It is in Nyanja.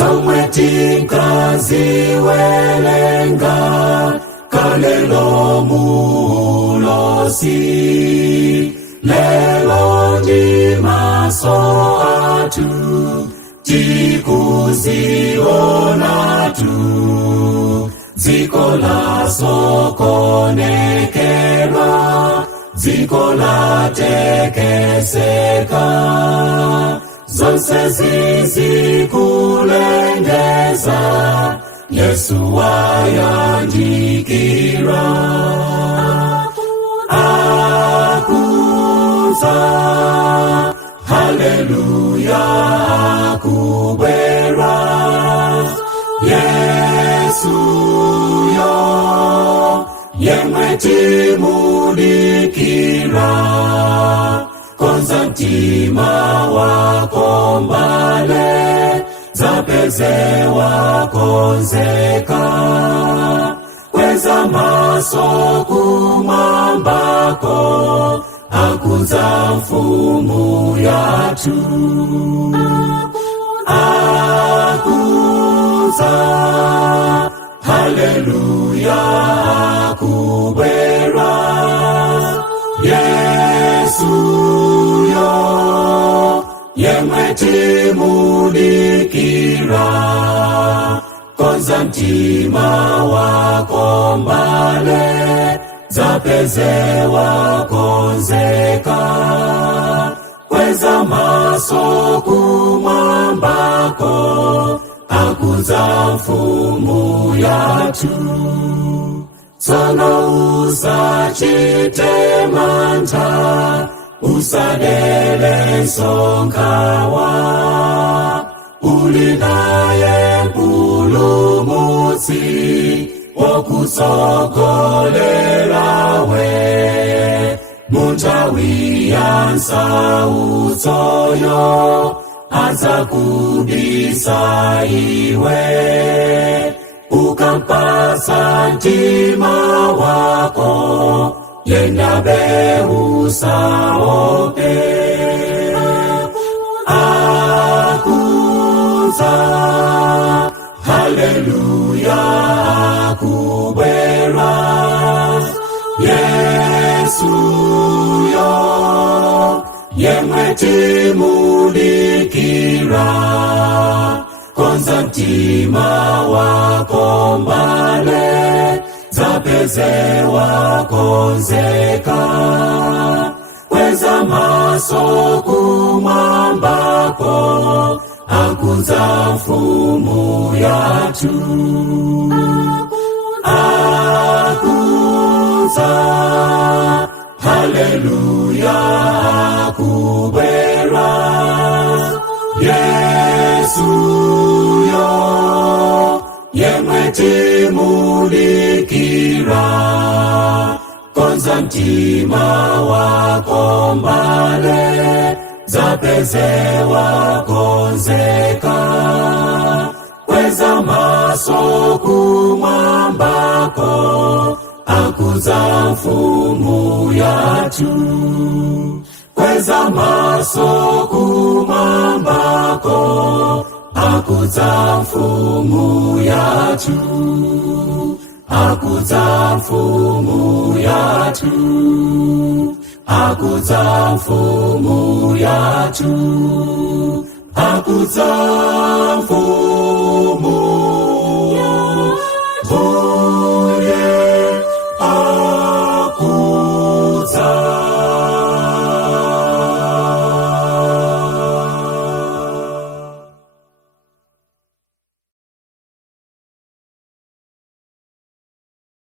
zomwe tinkaziwelenga kalelo mulosi, lelo ndi maso atu tikuziona tu, dziko lasokonekerwa, dziko latekeseka, zonse zizikulengeza, Yesu wayandikira. Akuza, haleluya, akubwera, Yesu yo, yemwe timudikira, konza mtima wako mbale, zapeze wakonzeka, kweza maso kumwambako, akuza mfumu yatu. Akuza, haleluya, akubwera, Yesu yo, yemwe timudikira, konza mtima wako mbale, zapeze wakonzeka, kweza maso kumwambako, akuza mfumu yatu. Tsono usachite mantha, usadele nsonkawa, uli naye mpulumutsi wokusogolera we, munthawi ya nsautsoyo adzakubisa iwe, ukampasa mtima wako, yendabe usaope. Akuza, haleluya, akubwera, Yesu yo, yemwe timudikira, konza mtima wako mbale, zapeze wakonzeka, kweza maso kumwambako, akuza mfumu yatu. Akuza, haleluya, akubwera, Yesu yo, yemwe timudikira, konza mtima wako mbale, zapeze wakonzeka, kweza maso kumwambako, akuza mfumu yatu. Kweza maso kumwambako, akuza mfumu yatu, akuza mfumu yatu, akuza mfumu yatu, akuza mfumu